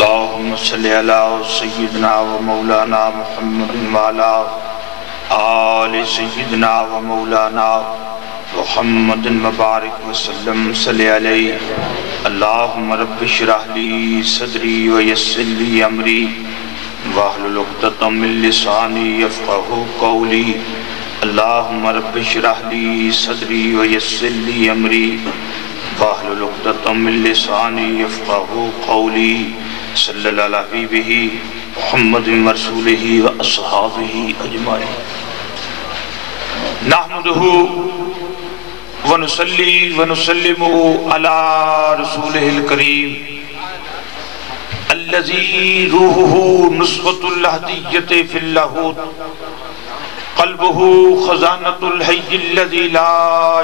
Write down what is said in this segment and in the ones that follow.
اللہم صلی علی سیدنا و مولانا محمد وعلا آل سیدنا و مولانا محمد مبارک وسلم صلی علیہ اللہم رب اشرح لی صدری ویسر لی امری واحلل عقدۃ من لسانی یفقہوا قولی اللہم رب اشرح لی صدری ویسر لی امری واحلل عقدۃ من لسانی یفقہوا قولی صلی اللہ علیہ حبیبہ محمد ورسولہ واصحابہ اجمعین نحمدہ ونصلی ونسلم علی رسولہ الکریم الذی روحہ نسخۃ الہدیۃ فی اللاہوت قلبہ خزانۃ الحی الذی لا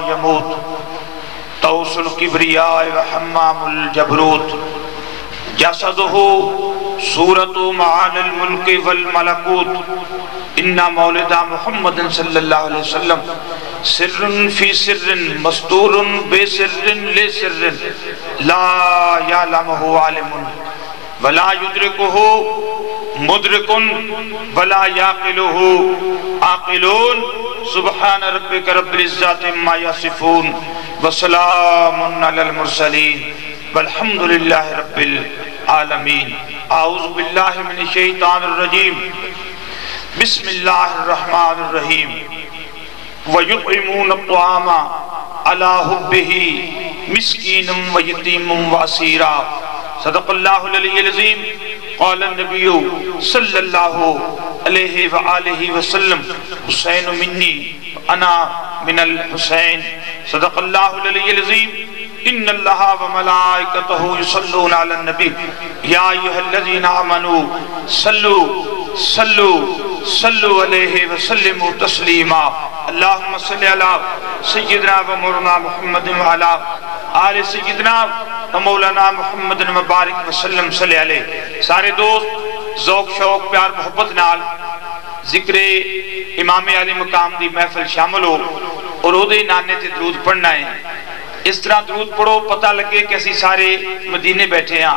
یموت طوس الکبریاء وحمام الجبروت جسدہ صورت معانی الملک والملکوت ان مولد محمد صلی اللہ علیہ وسلم سر فی سر مستور بے سر لے سر لا یعلمہ عالم ولا یدرکہ مدرک ولا یعقلہ عاقلون سبحان ربک رب العزت عما یصفون وسلام علی المرسلین والحمد للہ رب العالمین اعوذ باللہ من الشیطان الرجیم بسم اللہ الرحمن الرحیم وَيُطْعِمُونَ الطَّعَامَ عَلَى حُبِّهِ مِسْكِينًا وَيَتِيمًا وَأَسِيرًا صدق اللہ العلی العظیم قال النبی صلی اللہ علیہ وآلہ وسلم حسین منی انا من الحسین صدق اللہ العلی العظیم ان اللہ وملائکتہ یصلون علی النبی یا ایہا الذین آمنوا صلو علیہ وسلم تسلیما اللہم صلی علی سیدنا و مولانا محمد وعلا آل سیدنا و مولانا محمد مبارک وسلم صلی علیہ سارے دوست ذوق شوق پیار محبت نال ذکر امام علی مقام دی محفل شامل ہو اور اودے نانے تے درود پڑھنا ہے اس طرح درود پڑھو پتہ لگے کہ اسی سارے مدینے بیٹھے ہیں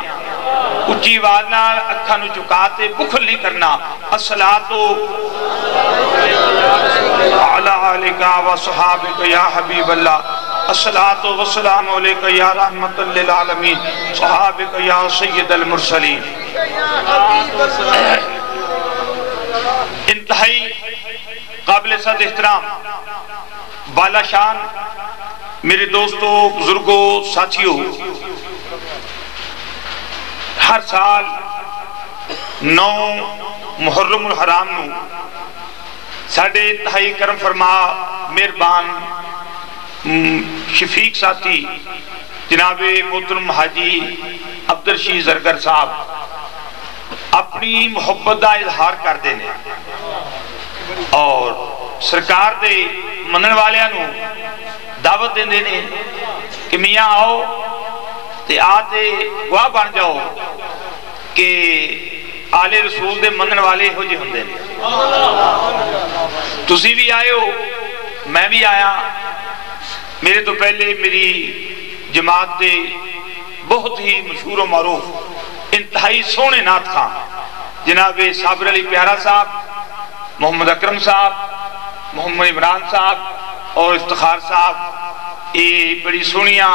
اچھی وادنا اکھا نو چکاتے بخل نہیں کرنا الصلاة علی علیکہ و صحابکہ یا حبیب اللہ الصلاة والسلام علیکہ یا رحمت للعالمین صحابکہ یا سید المرسلین انتہائی قابل صد احترام بالا شان میرے دوستوں بزرگوں ساتھیوں ہر سال 9 محرم الحرام نو ساڑھے انتہائی کرم فرما مہربان شفیق ساتھی جناب محترم حاجی عبدالرشید زرگر صاحب اپنی محبت دا اظہار کر دینے اور سرکار دے منن والیاں نو دعوت دیں دینے کہ میاں آؤ تے آتے گواہ بن جاؤ کہ آل رسول دے منن والے ہو جے ہوں دینے تسی بھی آئے ہو میں بھی آیا میرے تو پہلے میری جماعت دے بہت ہی مشہور و معروف انتہائی سونے نعت خان جناب صابر علی پیارا صاحب محمد اکرم صاحب محمد عمران صاحب اور افتخار صاحب یہ بڑی سونیاں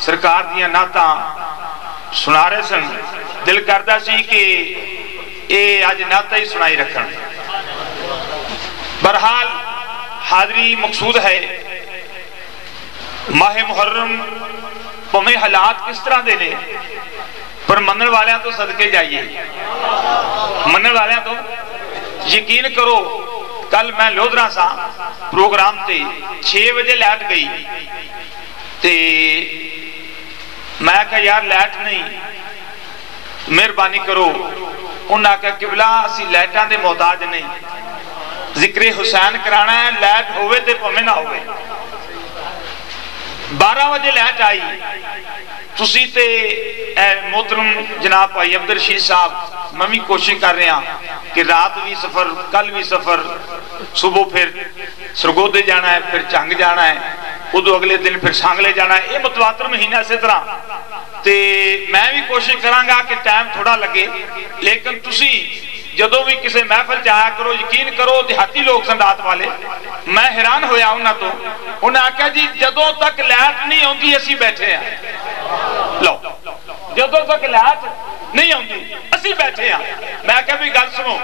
سرکار دیاں نعتاں سنا رہے سن دل کردہ سی کہ یہ آج نعتہ ہی سنائی رکھن برحال حاضری مقصود ہے ماہ محرم پمیں حالات کس طرح دینے پر منن والیاں تو صدقے جائیے منن والیاں تو یقین کرو کل میں لودرہ سا پروگرام تے 6 بجے لیٹ گئی تے میں کہا یار لیٹ نہیں مہربانی کرو انہاں کہا قبلہ اسی لیٹاں دے محتاج نہیں ذکر حسین کرانا ہے لیٹ ہوئے تے پمیں نہ ہوئے 12 بجے لیٹ آئی تسی تے اے محترم جناب بھائی عبدالرشید صاحب میں بھی کوشش کر رہے ہیں کہ رات بھی سفر کل بھی سفر صبح پھر سرگودے جانا ہے پھر چنگ جانا ہے ادو اگلے دن پھر سانگلے جانا ہے یہ متواتر مہینہ سے طرح میں بھی کوشش کرانگا کہ ٹائم تھوڑا لگے، لیکن تسی جدو بھی کسی محفل چاہا کرو، یقین کرو دیہاتی لوگ سن رات والے، میں حیران ہویا انہاں تو، انہاں آکھا جی جدو تک لائٹ نہیں ہوندی اسی بیٹھے ہیں، لو جدو تک لائٹ نہیں ہوندی اسی بیٹھے ہیں۔ میں کہا بھی گل سنو،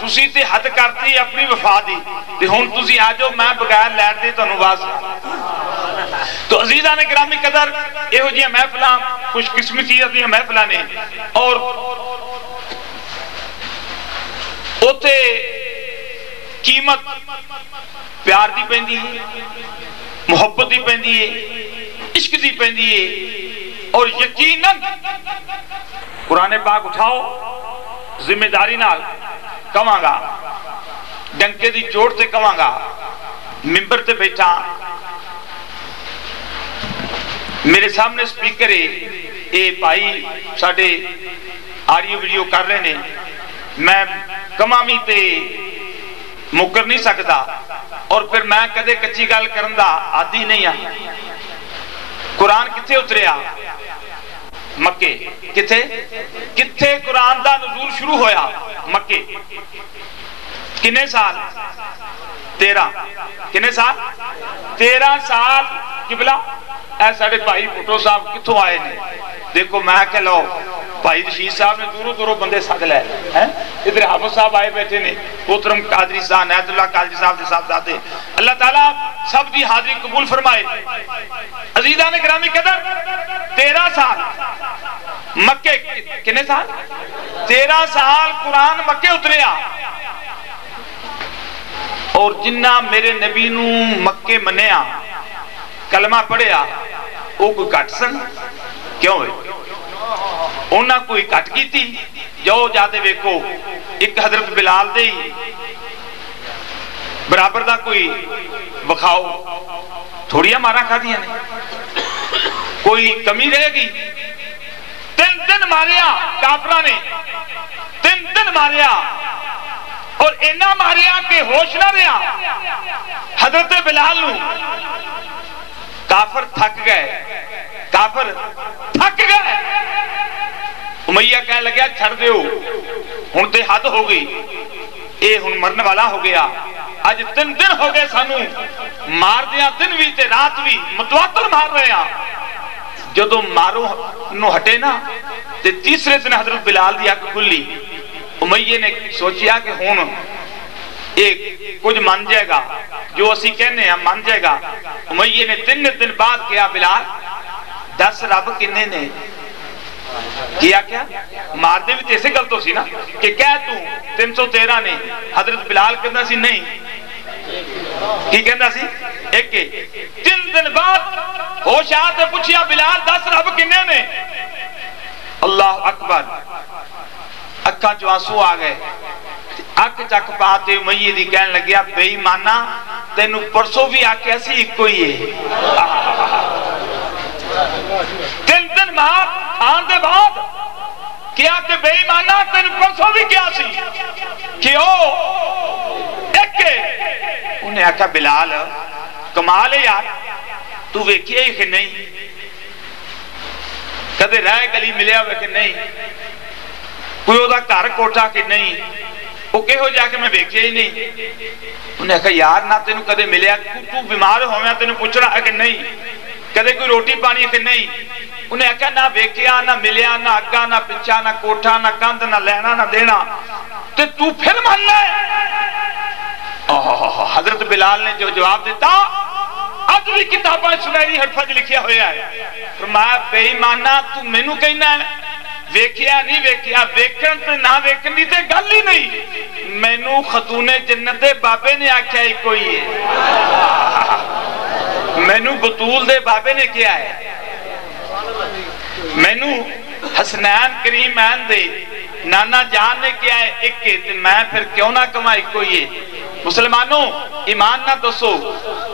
تسی تے حد کرتی اپنی وفا دی، تے ہون تسی آجو میں بغیر لائٹ دی تو نواز۔ تو عزیزان گرامی قدر یہ ہو جی محفلہ خوش قسمتیت دی محفلہ نے، اور اوتے قیمت پیار دی پہندی ہے، محبت دی پہندی ہے، عشق دی پہندی ہے، اور یقیناً قرآن پاک اٹھاؤ ذمہ داری نال کہاں گا، ڈنکے دی چوٹ تے کہاں گا، ممبر تے بیٹھا میرے سامنے سپیکر ہے، اے بھائی ساڑھے آڈیو ویڈیو کر رہے نے، میں کمامی تے مکر نہیں سکتا، اور پھر میں کدے کچی گال کرندہ عادی نہیں ہے۔ قرآن کتھے اتریا؟ مکے۔ کتھے قرآن دا نزول شروع ہویا؟ مکے۔ کنے سال؟ 13۔ کنے سال؟ 13 سال قبلہ۔ اے ساڑھے بھائی پھٹو صاحب کتھوں آئے نے؟ دیکھو میں کہ لو بھائی رشید صاحب نے دوروں دوروں بندے ساتھ لائے، ادھر حافظ صاحب آئے بیٹھے نے، محترم قادری صاحب، نیت اللہ قادری صاحب سے صاحب داتے، اللہ تعالیٰ سب دی حاضری قبول فرمائے۔ عزیزان گرامی قدر 13 سال مکے، کنے سال؟ 13 سال قرآن مکے اتریا، اور جنہ میرے نبی نو مکے منیا کلمہ پڑھیا وہ کوئی کٹ سن؟ کیوں ہوئے؟ انہاں کوئی کٹ کی تھی؟ جو جاتے ویکو ایک حضرت بلال دے برابر دا کوئی بخاؤ تھوڑی مارا کھا دیا نے، کوئی کمی رہے گی؟ 3 دن ماریا کافرہ نے، 3 دن ماریا، اور اینا ماریا کہ ہوش نہ رہا حضرت بلال نو۔ کافر تھک گئے، کافر تھک گئے، امیہ کہنے لگیا چھڑ دیو، ہن تے حد ہو گئی، اے ہن مرن والا ہو گیا، آج 3 دن ہو گئے سانو مار دیا، دن بھی تے رات بھی متواتر مار رہے ہیں۔ جدو مارو نو ہٹے نا تے تیسرے دن حضرت بلال دی آنکھ کھلی، امیہ نے سوچیا کہ ہن ایک کچھ مان جائے گا، جو اسی کہنے ہیں مان جائے گا۔ امیہ نے 3 دن بعد کیا بلال 10 رب کنے نے کیا؟ کیا مار دے بھی تیسے گلتوں سی نا کہ کہہ تو 313 نے؟ حضرت بلال کہنا سی نہیں، کی کہنا سی؟ ایک 3 دن بعد ہوش آتے پوچھیا بلال 10 رب کنے نے؟ اللہ اکبر، اکھاں جو آنسو آ گئے، اک چک پاتے امیہ دی کہنے لگیا بے ایمانہ تینو پرسوں بھی آکے ایسی ایک کوئی ہے۔ 3 دن بعد آن دے بعد کیا کہ بے ایمانہ تینو پرسوں بھی کیا سی کیوں ایک کے؟ انہیں آکھا بلال کمال ہے یار، تو ویکھئے ہی کہ نہیں، کدے رائے گلی ملیا ہوئے کہ نہیں، کوئی ہوتا کار کوٹا کہ نہیں، وہ کہے ہو جا کے میں بیکھے ہی نہیں۔ انہیں کہا یار نہ تینوں کدے ملیا، تو بیمار ہو میں تینوں پوچھ رہا ہے کہ نہیں، کدے کوئی روٹی پانی ہے کہ نہیں۔ انہیں کہا نہ بیکھیا نہ ملیا نہ اگا نہ پچھا نہ کوٹھا نہ کند نہ لینا نہ دینا، تو پھر ماننا ہے؟ حضرت بلال نے جو جواب دیتا اب بھی کتابیں سنہری حرفت لکھیا ہویا ہے، فرمایا بے ایمانہ تو مینوں کہنا ہے ویکھیا نہیں ویکھیا، ویکھن تے نہ ویکھن دی تے گل ہی نہیں، مینوں خاتون جنت دے بابے نے آکھیا ہی کوئی ہے، مینوں بطول دے بابے نے کیا ہے، مینوں حسنین کریمین دے نانا جان نے کیا ہے ایک کے، تے میں پھر کیوں نہ کمائی کوئی ہے۔ مسلمانوں ایمان نہ دسو،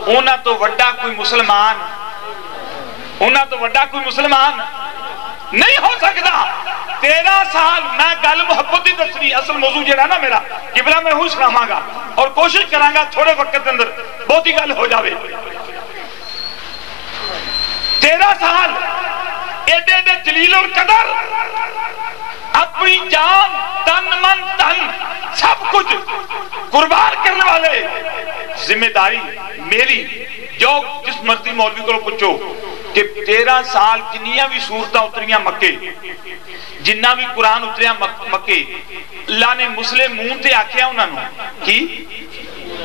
اونا تو وڈا کوئی مسلمان، اونا تو وڈا کوئی مسلمان نہیں ہو سکتا۔ 13 سال میں گل محبت دی دسنی، اصل موضوع جڑا نا میرا قبلہ میں ہوں سناواں گا اور کوشش کراں گا تھوڑے وقت اندر بہت ہی گل ہو جاوے۔ 13 سال ایڈے ایڈے جلیل القدر اپنی جان تن من تن سب کچھ قربان کرنے والے، ذمہ داری میری، جو جس مرضی مولوی کو پوچھو کہ 13 سال جنیاں بھی سورتاں اتریاں مکے، جنہ بھی قرآن اتریاں مکے، اللہ نے مسلمون تے آکھیا انہاں نو کی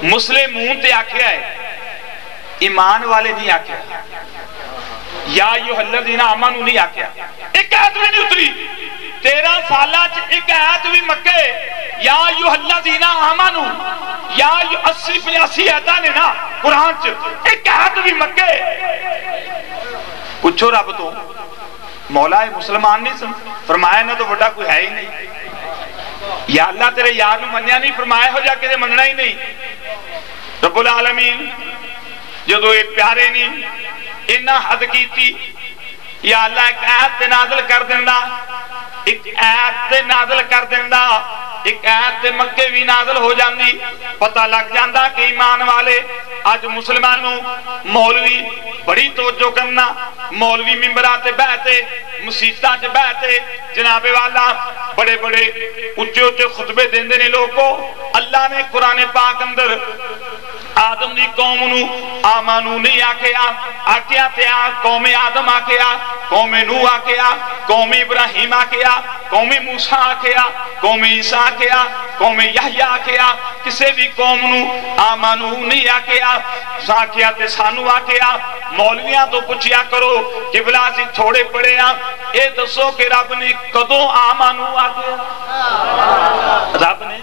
مسلمون تے آکھیا ہے، ایمان والے نہیں آکھیا، یا ایھا الذین آمنوا نہیں آکھیا، ایک آیت بھی نہیں اتری 13 سالہ ایک آیت بھی مکے، یا ایھا الذین آمنوا، یا 80-85 آیتاں نے نا قرآن چ، ایک آیت بھی مکے۔ پوچھو رب تو مولا ہے مسلمان نہیں سن، فرمایا نہ تو بڑا کوئی ہے ہی نہیں، یا اللہ تیرے یار نو منیا نہیں، فرمایا ہو جا کے مننا ہی نہیں۔ رب العالمین جدو ایک پیارے نہیں انہا حد کیتی، یا اللہ ایک آیت نازل کر دیندہ، ایک آیت نازل کر دیندہ، ایک آیت مکے بھی نازل ہو جاندی، پتہ لگ جاندہ کہ ایمان والے آج مسلمانوں مولوی بڑی توجہ کرنا، مولوی ممبرات بیعتے مسیطہ چ بیعتے جناب والا بڑے بڑے اچھے اچھے خطبے دیندے نے لوگ کو۔ اللہ نے قرآن پاک اندر آدم دی قوم نو آمانو نہیں آکیا تے قوم آدم آکیا، قوم نوح آکیا، قوم ابراہیم آکیا، قوم موسیٰ آکیا، قوم عیسیٰ آکیا، قوم یحییٰ آکیا، کسے بھی قوم نو آمانو نہیں آکیا تے سانو آکیا۔ مولویاں تو پوچھیا کرو کہ بلا سی تھوڑے پڑے اے دسو کہ رب نے کدوں آمانو آکیا، رب نے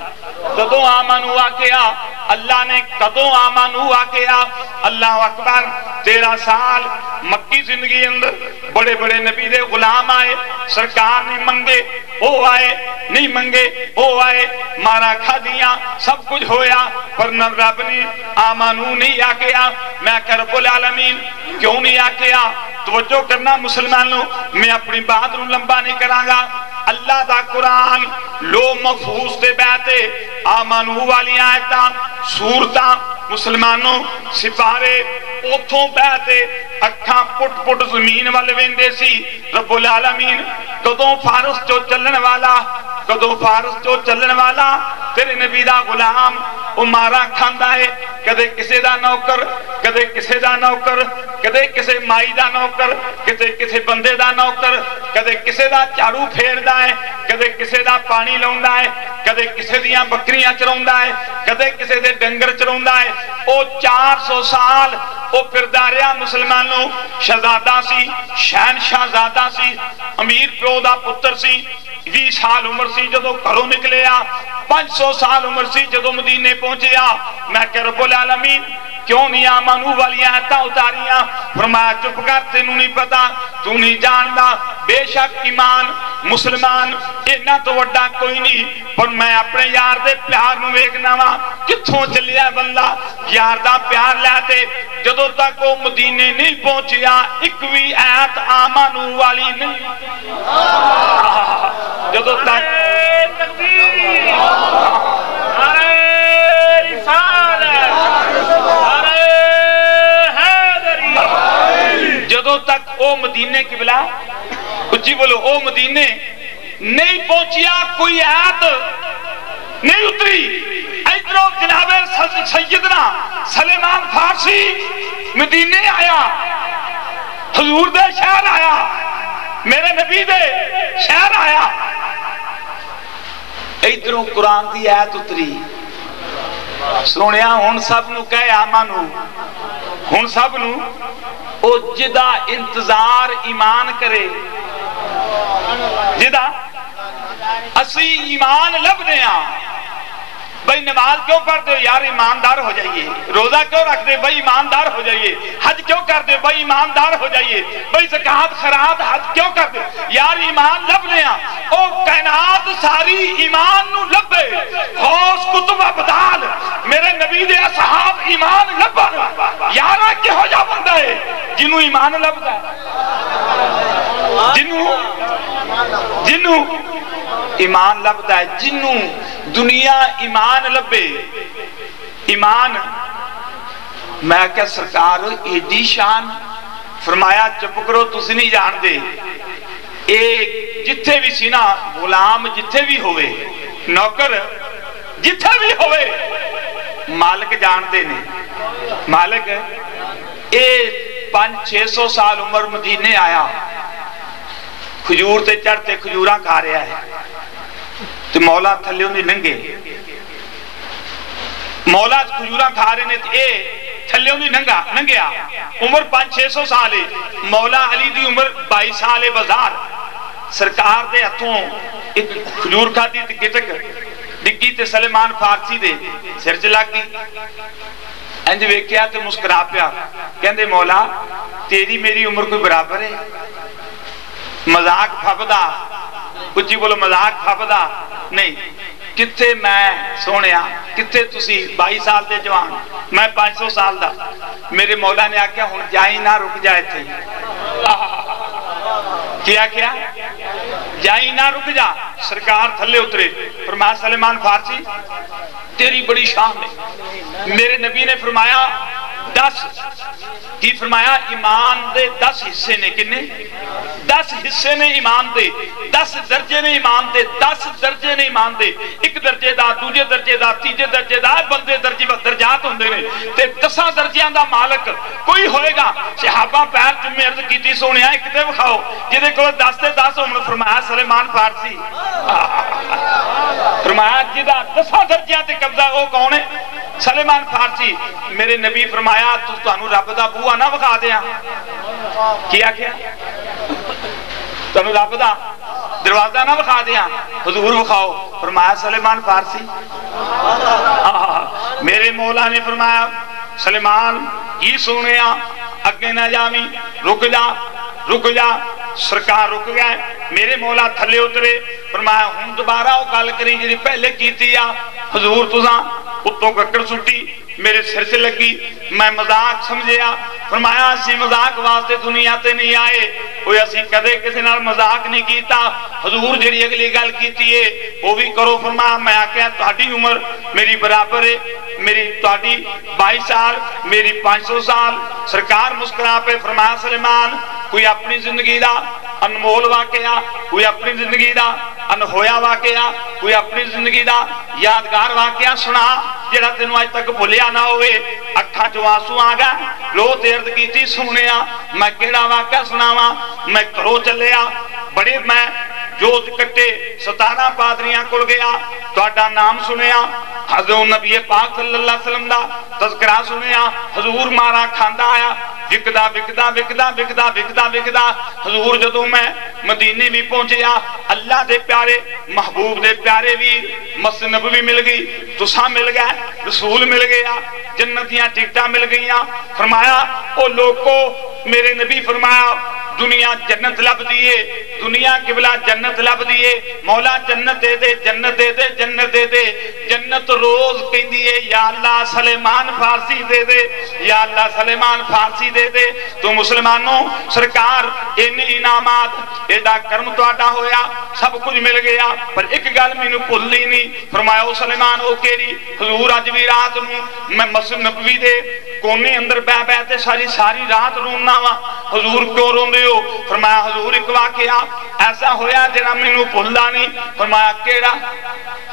کدوں آمانو آکیا، اللہ نے کدوں آمانو آکیا۔ اللہ اکبر 13 سال مکی زندگی اندر بڑے بڑے نبی دے غلام آئے، سرکار نے منگے او آئے، نہیں منگے او آئے، مارا کھا دیا سب کچھ ہویا، پر نہ رب نے آمانو نہیں آکیا۔ میں کہ رب العالمین کیوں نہیں آکیا؟ توجہ کرنا مسلمانوں، میں اپنی بات رو لمبا نہیں کرانگا۔ اللہ دا قرآن لو محفوظ دے بیعتے آمانو والی آیتاں سورتاں مسلمانوں سپارے اوتھوں بیعتے اکھاں پٹ پٹ زمین والے ویندے سی۔ رب العالمین کدوں فارس جو چلن والا، کدوں فارس جو چلن والا تیرے نبی دا غلام او مارا کھاندا ہے، کدے کسے دا نوکر، کدے کسے دا نوکر، کدے کسے مائی دا نوکر، کدے کسے بندے دا نوکر، کدے کسے دا چاڑو پھیردا ہے، کدے کسے دا پانی لاوندا ہے، کدے کسے دیاں بکریاں چروندا ہے، کدے کسے دے ڈنگر چروندا ہے۔ او 400 سال او پرداریا مسلمانوں شہزادہ سی، شہنشاہ زادہ سی، امیر پیو دا پتر سی، 20 سال عمر سی جدو گھروں نکلیا، 500 سال عمر سی جدو مدینے پہنچیا۔ میں کہ رب العالمین کیوں نہیں آمانو والی آیتاں اتاریاں؟ فرمایا چپ کر، تینوں نہیں پتا، تو نہیں جاندا، بے شک ایمان مسلمان اینا تو وڈا کوئی نہیں، پر میں اپنے یار دے پیار نو ویکھنا وا کتھوں چلیا بندہ یار دا پیار لیتے۔ جدو تک وہ مدینے نہیں پہنچیا ایک بھی آیت آمانو والی نہیں، جدو تک جدو تک او مدینے قبلہ اچھی بولو او مدینے نہیں پہنچیا کوئی آیت نہیں اتری۔ ادھروں جناب سیدنا سلیمان فارسی مدینے آیا، حضور دے شہر آیا، میرے نبی دے شہر آیا، ادھروں قرآن دی آیت اتری۔ سنیا ہون سب نو کہے آمانو، ہون سب نو او جدا انتظار ایمان کرے، جدا اسی ایمان لب دیا۔ بھئی نماز کیوں پڑھتے ہو؟ یار ایماندار ہو جائیے۔ روزہ کیوں رکھ دے؟ بھئی ایماندار ہو جائیے۔ حج کیوں کر دے؟ بھئی ایماندار ہو جائیے۔ بھئی زکاة خیرات حج کیوں کر دے؟ یار ایمان لب لیا۔ او کائنات ساری ایمان نو لبے، غوث کتب ابدال میرے نبی دے اصحاب ایمان لبا، یارہ کی ہو جا بندہ ہے جنہوں ایمان لبدا ہے، جنہوں ایمان لبدا ہے، جنہوں دنیا ایمان لبے۔ ایمان میں کہ سرکار ایڈی شان، فرمایا چپ کرو تسی نہیں جان دے، جتھے بھی سی نا غلام جتھے بھی ہوئے نوکر جتھے بھی ہوئے مالک جانتے نے مالک 500-600 سال عمر مدینے آیا کھجور تے چڑھتے کھجوراں کھا رہا ہے تو مولا تھلے انہیں ننگے مولا کھجوراں کھا رہے نے تھلے انہیں ننگیا عمر 500-600 سال ہے مولا علی دی عمر 22 سال ہے بازار سرکار دے ہتھوں ایک کھجور کھا دی تے گٹک ڈگی تے سلیمان فارسی دے سر چلا گئی انج ویکھیا تے مسکرا پیا کہندے مولا تیری میری عمر کوئی برابر ہے مذاق پھبدا کچھ بولو مذاق پھبدا نہیں کتھے میں سونیا کتھے تسی 22 سال دے جوان میں 500 سال دا میرے مولا نے آکھیا ہن جائی نہ رک جائے تھے کیا جائی نہ رک جا سرکار تھلے اترے فرمایا سلیمان فارسی تیری بڑی شان ہے میرے نبی نے فرمایا 10 کی فرمایا ایمان دے 10 حصے نے کنے 10 حصے نے ایمان دے 10 درجے نے ایمان دے 10 درجے نے ایمان دے ایک درجے دا دوجے درجے دا تیجے درجے دا بندے درجات ہوندے نے تے 10 درجیاں دا مالک کوئی ہوئے گا صحابہ پیر چمے عرض کیتی سونیا ایک تے وکھاؤ جدے کول 10 تے 10 ہون فرمایا سلیمان فارسی فرمایا جدا 10 درجیاں تے قبضہ وہ کون ہے سلیمان فارسی میرے نبی فرمایا تانوں رب دا بوہا نہ وکھا دیاں کیا تانوں رب دا دروازہ نہ وکھا دیاں حضور وکھاؤ فرمایا سلیمان فارسی میرے مولا نے فرمایا سلیمان یہ سونیا اگے نہ جاویں رک جا سرکار رک گئے میرے مولا تھلے اترے فرمایا ہوں دوبارہ وہ گل کری جی پہلے کیتی آ حضور تساں اتوں ککڑ سٹی میرے سر سے لگی میں مذاق سمجھیا فرمایا اسی مذاق واسطے دنیا تے نہیں آئے کوئی اسی کدے کسی نال مذاق نہیں کیتا حضور جڑی اگلی گل کیتی ہے وہ بھی کرو فرمایا میں آکھیا تہاڈی عمر میری برابر ہے میری تہاڈی 22 سال میری 500 سال سرکار مسکرا پہ فرمایا سلیمان کوئی اپنی زندگی دا انمول واقعہ کوئی اپنی زندگی دا انہویا واقعہ کوئی اپنی زندگی دا یادگار واقعہ سنا جڑا تینوں آج تک بھولیا نہ ہوئے اکھاں چوں آنسو آ گئے رو عرض کیتی سنیا میں کیڑا واقعہ سناواں میں گھروں چلیا بڑے میں جوت کٹے 17 پادریاں کول گیا تہاڈا نام سنیا حضور نبی پاک صلی اللہ علیہ وسلم دا تذکرہ سنیا حضور مارا کھاندا آیا وکدا حضور جدوں میں مدینے بھی پہنچیا اللہ دے پیارے محبوب دے پیارے بھی مسجد نبوی مل گئی تساں مل گئے رسول مل گیا جنتیاں ٹکٹاں مل گئیاں فرمایا او لوگو میرے نبی فرمایا دنیا جنت لب دیئے دنیا قبلہ جنت لب دیئے مولا جنت دے دے جنت دے دے جنت دے دے جنت روز کہیں دیئے یا اللہ سلیمان فارسی دے دے یا اللہ سلیمان فارسی دے دے تو مسلمانوں سرکار انہی انعامات ایڈا کرم تو آڈا ہویا سب کچھ مل گیا پر ایک گل میں پھل لی نہیں فرمایا او سلیمان او کیری حضور اج بھی رات نو میں مسجد نبوی دے کونے اندر بہ تے ساری رات رونا وا حضور کیوں روندے ہو فرمایا حضور ایک واقعہ ایسا ہویا جڑا مینوں بھلدا نہیں فرمایا کیڑا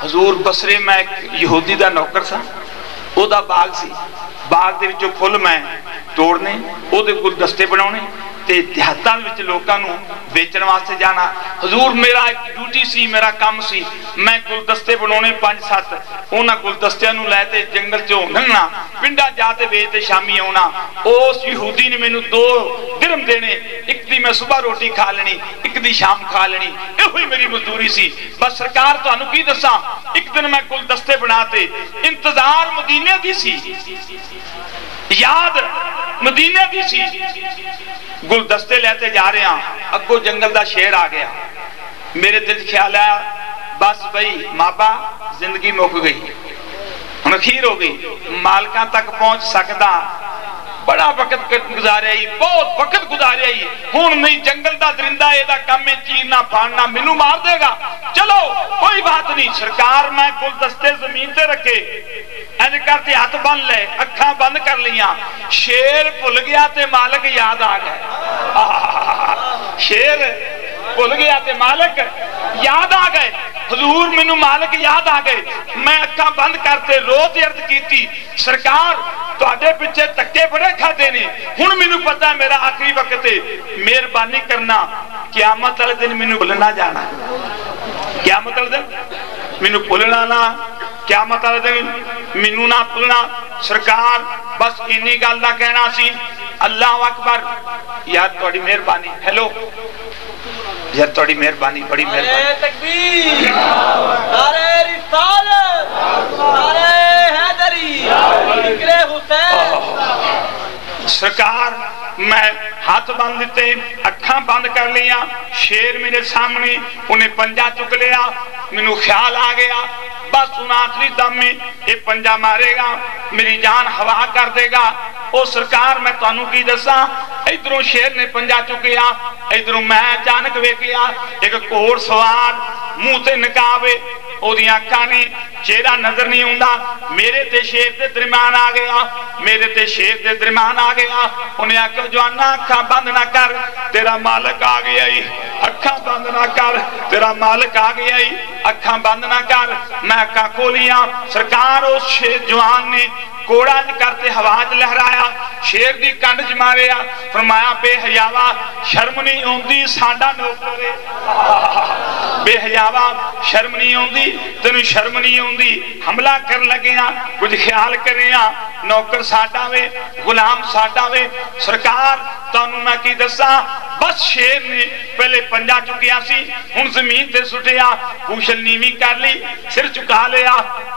حضور بصرے میں یہودی دا نوکر سا او دا باغ سی باغ دے وچوں پھل میں توڑنے او دے گلدستے بناونے تے دیہاتاں وچ لوکاں نوں بیچن واسطے جانا حضور میرا ایک ڈیوٹی سی میرا کام سی میں گلدستے بناونے 5-7 انہاں گلدستیاں نوں لے تے جنگل چوں لنگنا پنڈا جاتے بیچتے شامی آنا اس یہودی نے مینوں 2 درہم دینے ایک دی میں صبح روٹی کھا لینی ایک دی شام کھا لینی یہ ہوئی میری مزدوری سی بس سرکار تو انہوں کی دساں ایک دن میں گلدستے بناتے انتظار مدینے دی سی یاد مدینے دی سی گلدستے لیتے جا رہے ہیں اگو جنگل دا شیر آ گیا میرے دل خیال آیا بس بھئی مابا زندگی موک گئی اخیر ہو گئی مالکاں تک پہنچ سکتا بڑا وقت گزارے ہی بہت وقت گزارے ہی ہون نہیں جنگل دا درندہ ہے دا کم میں چیرنا پھاننا منو مار دے گا چلو کوئی بات نہیں سرکار میں گلدستے زمین تے رکھے اینج کرتے ہاتھ بن لے اکھاں بند کر لیاں شیر بھول گیا تے مالک یاد آ گئے شیر بھول گیا تے مالک یاد آ گئے حضور مینوں مالک یاد آ گئے میں اکھاں بند کرتے روز عرض کیتی سرکار تواڈے پیچھے تکے بڑے کھادے نے ہن مینوں پتہ میرا آخری وقت ہے مہربانی کرنا قیامت والے دن مینوں بھولنا جانا قیامت والے دن مینوں بھولنا نہ قیامت والے دن مینوں نہ بھولنا سرکار بس اینی گل دا کہنا سی اللہ اکبر یار تواڈی مہربانی ہیلو یار تواڈی مہربانی بڑی مہربانی نعرہ تکبیر نعرہ رسالت نعرہ حیدری ذکر حسین سرکار میں ہاتھ بند دیتے اکھاں بند کر لیا شیر میرے سامنے انہیں پنجا چک لیا مینوں خیال آ گیا بس ان آخری دم میں یہ پنجا مارے گا میری جان ہوا کر دے گا او سرکار میں تانوں کی دسا ادھروں شیر نے پنجا چکیا ادھروں میں اچانک ویکھیا ایک کوڑ سوار منہ تے نقابے او دی آنکھاں نے چہرہ نظر نہیں ہوندا میرے تے شیر دے درمیان آ گیا میرے تے شیر دے درمیان آ گیا انہیں آکھا جوانا اکھاں بند نہ کر تیرا مالک آ گیا ہی اکھاں بند نہ کر تیرا مالک آ گیا ہی اکھاں بند نہ کر میں اکھاں کھولیاں سرکار اس شیر جوان نے کوڑا کرتے ہواج لہرایا شیر دی کنڈ چ ماریا فرمایا بے حیاوا شرم نہیں ہوندی ساڈا نوکر بے حیاوا شرم نہیں ہوندی تینوں شرم نہیں ہوندی حملہ کر لگیاں کچھ خیال کریاں نوکر ساڈا وے غلام ساڈا وے سرکار تانوں میں کی دساں بس شیر نے پہلے پنجا چکیا سی ہن زمین تے سٹیا پوچھل نیوی کر لی سر چکا لیا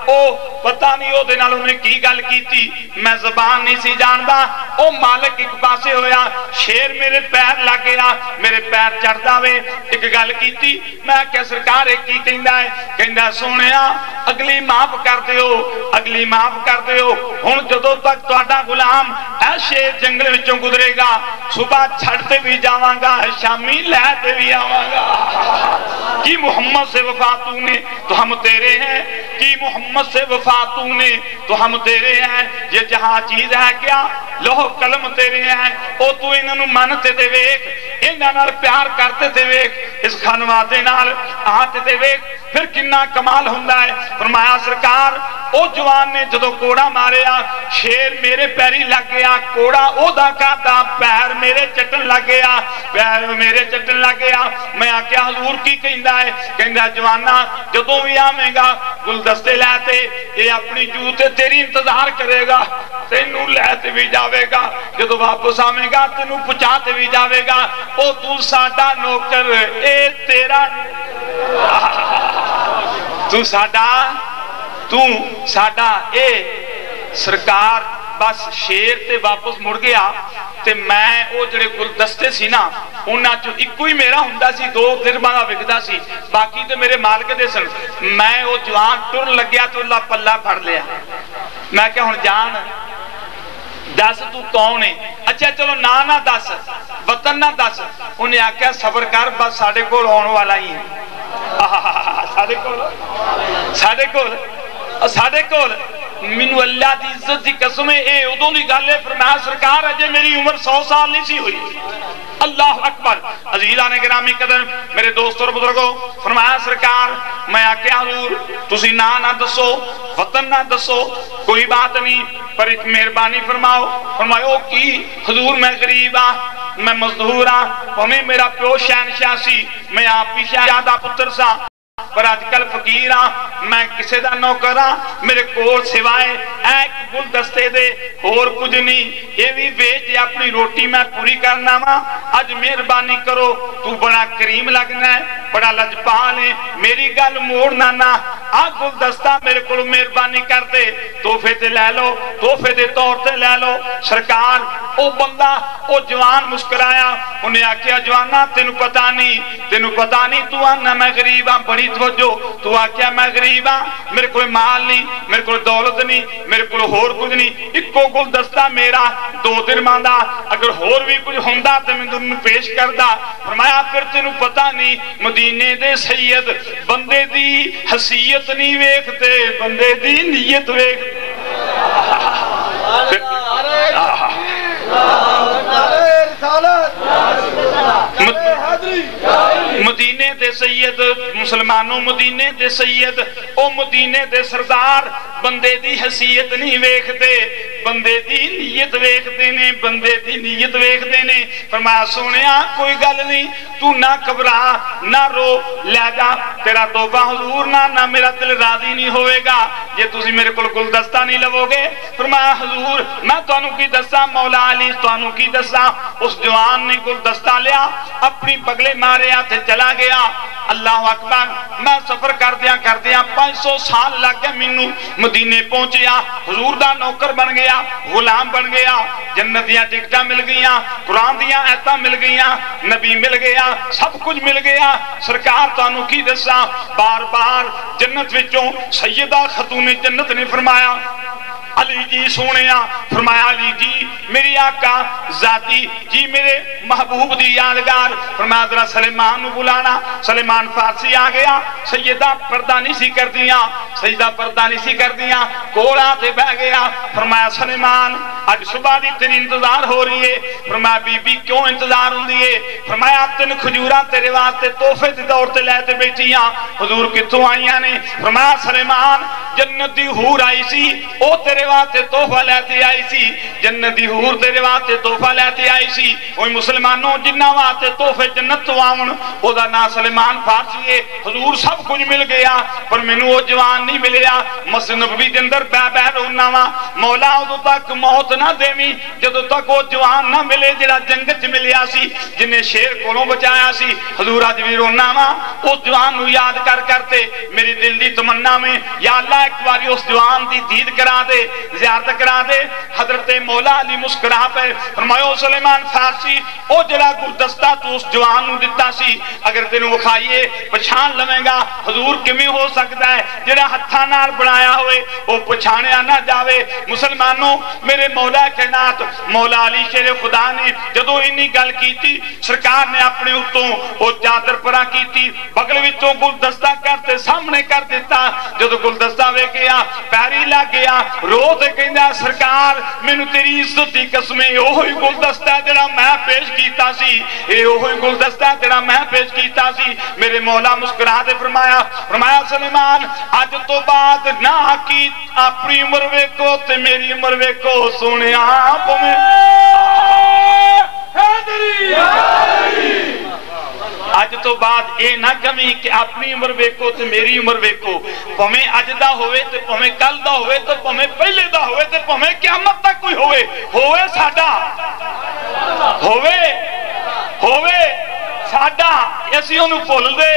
او پتہ نہیں او دے نال انہیں کی گل کیتی میں زبان نہیں سی جاندا او مالک ایک پاسے ہویا شیر میرے پیر لگ گیا میرے پیر چڑھدا وے ایک گل کیتی میں کہ سرکار ایک کی کہندا ہے کہندا سونیا اگلی معاف کر دیو اگلی معاف کر دیو ہن جدوں تک تہاڈا غلام اے شیر جنگل وچوں گزرے گا صبح چھڑتے بھی جاواں گا شامی لہتے بھی آواں گا کی محمد سے وفا تو نے تو ہم تیرے ہیں کی محمد سے وفا تو نے تو ہم تیرے ہیں یہ جہاں چیز ہے کیا لوہ قلم تیرے ہیں او تو انہوں منتے دے ویک انہاں نال پیار کرتے دے ویک اس خانوادے نال آتے دے ویک پھر کنہ کمال ہوندہ ہے فرمایا سرکار او جوان نے جدو کوڑا ماریا شیر میرے پیری لگ گیا کوڑا او دا کا دا پیر میرے چٹن لگ گیا پیر میرے چٹن لگ گیا میں آکیا حضور کی کہندہ ہے کہندہ جوانا جدو بھی آمیں گا گلدستے لیتے یہ اپنی جوتے تیری انتظار کرے گا تینوں لیتے بھی جاوے گا جدو واپس آمیں گا تینوں پچاتے بھی جاوے گا او تو ساڈا نوکر اے تیرا تو ساڈا اے سرکار بس شیر تے واپس مڑ گیا تے میں او جڑے گلدستے سی نا انہاں چو ایکو ہی میرا ہوندا سی 2 درہماں دا وکدا سی باقی تے میرے مالک دے سن میں او جوان ٹر لگیا تو اللہ پلہ پھڑ لیا میں کہ ہن جان دس تو کون ہے اچھا چلو نہ دس وطن نہ دس انہیں آکھیا صبر کر بس ساڈے کول آن والا ہی ہے ساڈے کول مینوں اللہ دی عزت دی قسم اے ادوں دی گل ہے فرمایا سرکار اجے میری عمر 100 سال نہیں سی ہوئی اللہ اکبر عزیزان گرامی قدر میرے دوست اور بزرگوں فرمایا سرکار میں آکھیا حضور تسی نہ دسو وطن نہ دسو کوئی بات نہیں پر ایک مہربانی فرماؤ فرمایا او کی حضور میں غریب ہاں میں مزدور ہاں ہمیں میرا پیو شہنشاہ سی میں آپ بھی شہزادہ پتر سا پر آج کل فقیر ہاں میں کسے دا نوکر ہاں میرے کول سوائے ایک گلدستے دے اور کچھ نہیں یہ بھی بیچ اپنی روٹی میں پوری کرنا وا آج مہربانی کرو تو بڑا کریم لگنا ہے بڑا لجپال ہے میری گل موڑنا نہ آ گلدستہ میرے کو مہربانی کر دے تحفے تے لے لو تحفے دے طور تے لے لو سرکار او بندہ او جوان مسکرایا انہیں آکھیا جوانا تینوں پتہ نہیں تو آنا میں غریب ہاں بڑی توجہ تو آکھیا میں غریب ہاں میرے کوئی مال نہیں میرے کوئی دولت نہیں میرے کوئی ہور کچھ نہیں اکو گلدستہ میرا 2 درہماں دا اگر ہور بھی کچھ ہوندا تے میں تمہیں پیش کردا فرمایا پھر تینوں پتہ نہیں مدینے دے سید بندے دی حسیت نہیں ویکھتے بندے دی نیت ویکھتے مدینے دے سید مسلمانوں مدینے دے سید او مدینے دے سردار بندے دی حیثیت نہیں ویکھدے بندے دی نیت ویکھدے نے بندے دی نیت ویکھدے نے فرمایا سونیا کوئی گل نہیں تو نہ گھبرا نہ رو لے جا تیرا توبہ حضور نہ میرا دل راضی نہیں ہوئے گا یہ تسی میرے کو گلدستہ نہیں لو گے فرمایا حضور میں تانوں کی دسا مولا علی تانوں کی دسا اس جوان نے گلدستہ لیا اپنی بگلے مارے آتے چلا گیا اللہ اکبر میں سفر کر دیا 500 سال لگ گئے مینوں مدینے پہنچیا حضور دا نوکر بن گیا غلام بن گیا جنت دیاں ٹکٹاں مل گئیاں قرآن دیاں آیتاں مل گئیاں نبی مل گیا سب کچھ مل گیا سرکار تانوں کی دسا بار بار جنت وچوں سیدہ خاتون جنت نے فرمایا علی جی سونیا فرمایا علی جی میری آقا ذاتی جی میرے محبوب دی یادگار فرمایا ذرا سلیمان بلانا سلیمان فارسی آ گیا سیدہ پردہ نہیں سی کر دیا سیدہ پردہ نہیں سی کر دیا کوڑا تے بہ گیا فرمایا سلیمان آج صبح دی تیری انتظار ہو رہی ہے فرمایا بی بی کیوں انتظار ہوں دیئے فرمایا 3 کھجوراں تیرے واسطے تحفے دی دور تے لیتے بیٹھیاں حضور کتوں آئیاں نے فرمایا سلیمان جنت دی حور آئی سی او تیرے واسطے تحفہ لیتے آئی سی جنت دی حور تیرے واسطے تحفہ لیتے آئی سی اوہ مسلمانوں جنہ واسطے تحفے جنت تو آون او دا نا سلیمان فارسی ہے حضور سب کچھ مل گیا پر مینوں وہ جوان نہیں ملیا مسجد نبوی دے اندر بہ بہ رونا وا مولا ادو تک موت نہ دیویں جدوں تک وہ جوان نہ ملے جڑا جنگ وچ ملیا سی جنے شیر کولوں بچایا سی حضور اج وی رونا وا اس جوان نو یاد کر کرتے میری دل دی تمنا میں یا اللہ ایک باری اس جوان دی دید کرا دے زیارت کرا دے حضرت مولا علی مسکرا پہ فرمایا سلیمان فارسی او جڑا گلدستہ تو اس جوان نو دتا سی اگر تینوں وکھائیے پہچان لویں گا حضور کیویں ہو سکتا ہے جڑا ہتھاں نال بنایا ہوئے او پہچانیا نہ جاوے مسلمانوں میرے مولا کائنات مولا علی شیر خدا نے جدوں انی گل کیتی سرکار نے اپنے اتوں او چادر پرا کیتی بغل وچوں گلدستہ کرتے سامنے کر دیتا جدوں گلدستہ ویکھیا پیری لگ گیا رو تے کہندا سرکار مینوں تیری عزت دی قسم اوہی گلدستہ جڑا میں پیش کیتا سی اے اوہی گلدستہ جڑا میں پیش کیتا سی میرے مولا مسکرا دے فرمایا سلیمان اج تو بعد نہ کی اپنی عمر ویکھو تے میری عمر ویکھو سونیا پویں اج تو بعد اے نہ کمی کہ اپنی عمر ویکھو تے میری عمر ویکھو پویں اج دا ہوئے تے پویں کل دا ہوئے تے پویں پہلے دا ہوئے تے پویں قیامت تک کوئی ہوئے ساڈا ہوئے ساڈا اسی انہوں بھول دے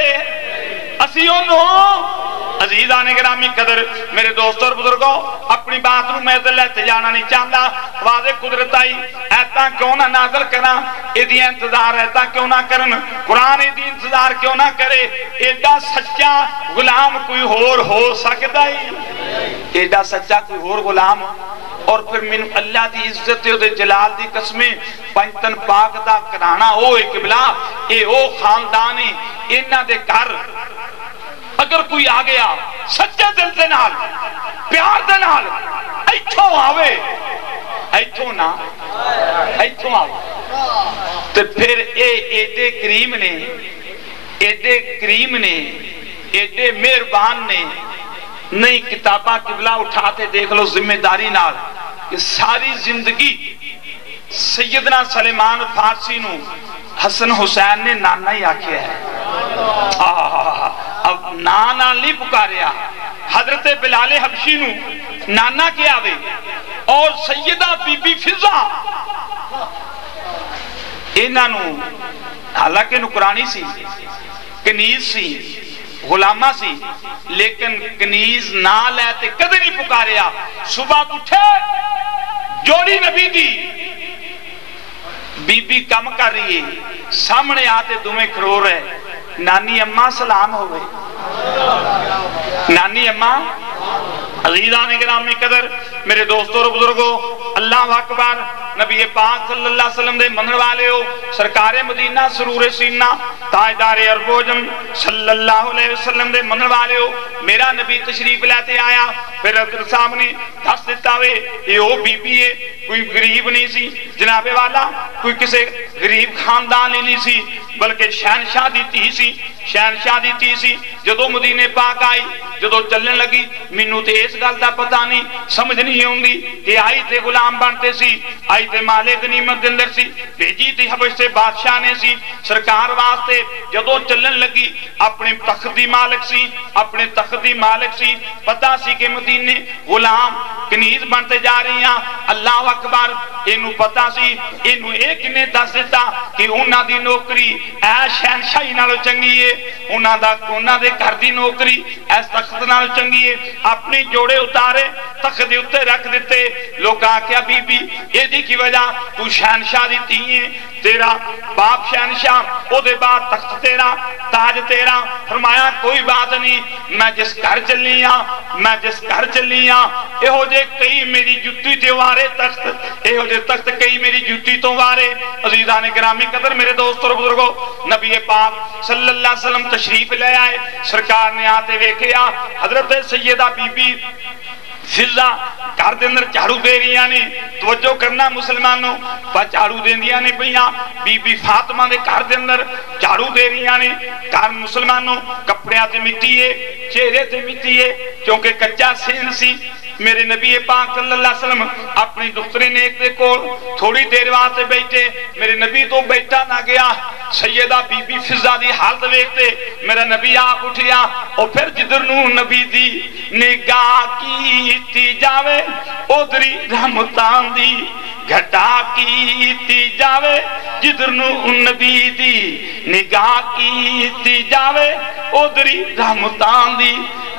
اسی انہوں عزیزان گرامی قدر میرے دوستوں اور بزرگوں اپنی بات نو میں لیتے جانا نہیں چاہتا واضح قدرت آئی ایتا کیوں نہ نازل کرنا ایدی انتظار ایتا کیوں نہ کرن قرآن ایدی انتظار کیوں نہ کرے ایڈا سچا غلام کوئی ہو سکتا ہی ایڈا سچا کوئی غلام اور پھر من اللہ دی عزت دے جلال دی قسمیں پنجتن پاک دا کرانا او قبلہ اے او خاندانی انہ دے گھر اگر کوئی آ گیا سچے دل دے نال پیار دے نال ایتھوں آوے ایتھوں نہ ایتھوں آوے تو پھر ایڈے کریم نے ایڈے مہربان نے نئی کتابہ قبلہ اٹھاتے دیکھ لو ذمہ داری نال کہ ساری زندگی سیدنا سلیمان فارسی نو حسن حسین نے نانا ہی آکھیا ہے اب نانا نہیں پکاریا حضرت بلال حبشی نو نانا کیا آوے اور سیدہ بی بی فضا انہاں نو حالانکہ نکرانی سی کنیز سی غلامہ سی لیکن کنیز نہ لیتے کدھے نہیں پکاریا صبح اٹھے جوڑی نبی دی بی بی کم کر رہی ہے سامنے آتے دمیں کھڑو رہے نانی اممہ سلام ہوئے نانی اممہ عزیزان گرامی قدر میرے دوستوں اور بزرگوں اللہ اکبر نبی پاک صلی اللہ علیہ وسلم دے منر والے ہو سرکار مدینہ سرور سینہ تاجدار اربوجم صلی اللہ علیہ وسلم دے منن والے ہو میرا نبی تشریف لیتے آیا پھر حضرت صاحب نے دس دیتا ہوئے یہ وہ بی بی ہے کوئی غریب نہیں سی جناب والا کوئی کسے غریب خاندان ہی نہیں سی بلکہ شہنشاہ دی تھی سی شہنشاہ دی تھی سی جدو مدینے پاک آئی جدو چلن لگی مینوں تے اس گل دا پتہ نہیں سمجھ نہیں ہوندی کہ آئی تے غلام بنتے سی آئی تے مالے غنیمت دے اندر سی بھیجی تے حبش سے بادشاہ نے سی سرکار واسطے جدو چلن لگی اپنے تخت دی مالک سی اپنے تخت دی مالک سی پتہ سی کہ مدینے غلام کنیز بنتے جا رہی ہیں اللہ اکبر اینو پتہ سی اینو ایک نے دس دیتا کہ انہاں دی نوکری اے شہنشاہی نالوں چنگی ہے انہاں دے گھر دی نوکری ایس تخت نال چنگی ہے اپنی جوڑے اتارے تخت دے اتے رکھ دیتے لوگ آکیا بی بی یہ دی کی وجہ تو شہنشاہ دی تھی ہے تیرا باپ شہنشاہ او دے بعد تخت تیرا تاج تیرا فرمایا کوئی بات نہیں میں جس گھر چلی ہاں اے ہو جے کئی میری جتی تے وارے تخت اے ہو جے تخت کئی میری جتی تو وارے عزیزان گرامی قدر میرے دوست اور بزرگوں نبی پاک صلی اللہ علیہ وسلم تشریف لے آئے سرکار نے آتے ویکھیا حضرت سیدہ بی بی فضا گھر دے اندر جھاڑو دے رہی نے توجہ کرنا مسلمانوں پا جھاڑو دے دیا نے پہیاں بی بی فاطمہ دے گھر دے اندر جھاڑو دے رہی نے گھر مسلمانوں کپڑیاں تے مٹی ہے چہرے تے مٹی ہے کیونکہ کچا سین سی میرے نبی پاک صلی اللہ علیہ وسلم اپنی دختری نیک دے کول تھوڑی دیر واسطے بیٹھے میرے نبی تو بیٹھا نہ گیا سیدہ بی بی فضا دی حالت ویکھتے میرا نبی آپ اٹھیا اور پھر جدر نو نبی دی نگاہ کیتی جاوے ادری رحمتان دی گھٹا کیتی جاوے جدر نو نبی دی نگاہ کیتی جاوے ادری رحمتان دی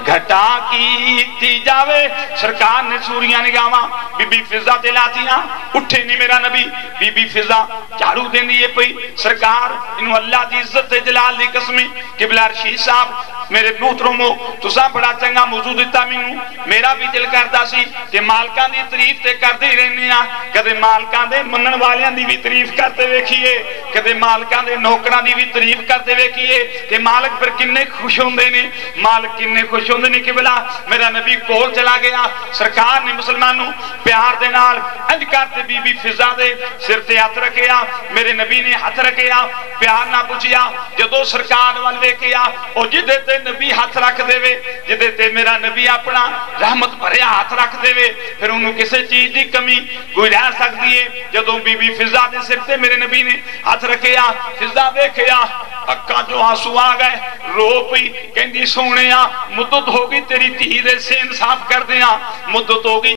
گھٹا کیتی جاوے سرکار نے سوریاں نگاواں بی بی فضا دلاتیاں اٹھے نہیں میرا نبی بی بی فضا جھاڑو دین دیئے پئی سرکار انہوں اللہ دی عزت جلال دی قسمی قبلہ رشید صاحب میرے پوتروں مو تسا بڑا چنگا موضوع دیتا مینوں میرا بھی دل کرتا سی کہ مالکاں دی تعریف تے کردے رہنے ہاں کدے مالکاں دے منن والیاں دی بھی تعریف کرتے ویکھیے کدے مالکاں دے نوکراں دی بھی تعریف کرتے ویکھیے کہ مالک پر کنے خوش ہوندے نے مالک کنے خوش ہوندے نے قبلہ میرا نبی کول چلا گیا سرکار نے مسلمانوں پیار دے نال انج کرتے بی بی فضا دے سر تے ہاتھ رکھیا میرے نبی نے ہاتھ رکھیا پیار نہ پوچھیا جدو سرکار وال ویکھیا او جدے تے نبی ہاتھ رکھ دے وے جدے تے میرا نبی اپنا رحمت بھریا ہاتھ رکھ دے وے پھر انہوں کسے چیز دی کمی کوئی رہ سکتی ہے جدو بی بی فضا دے سر تے میرے نبی نے ہاتھ رکھیا فضا ویکھیا اکا جو آنسو آ گئے رو پئی کہندی سونیا مدت ہوگی تیری دھی دے سین صاف کر دیاں مدت ہوگی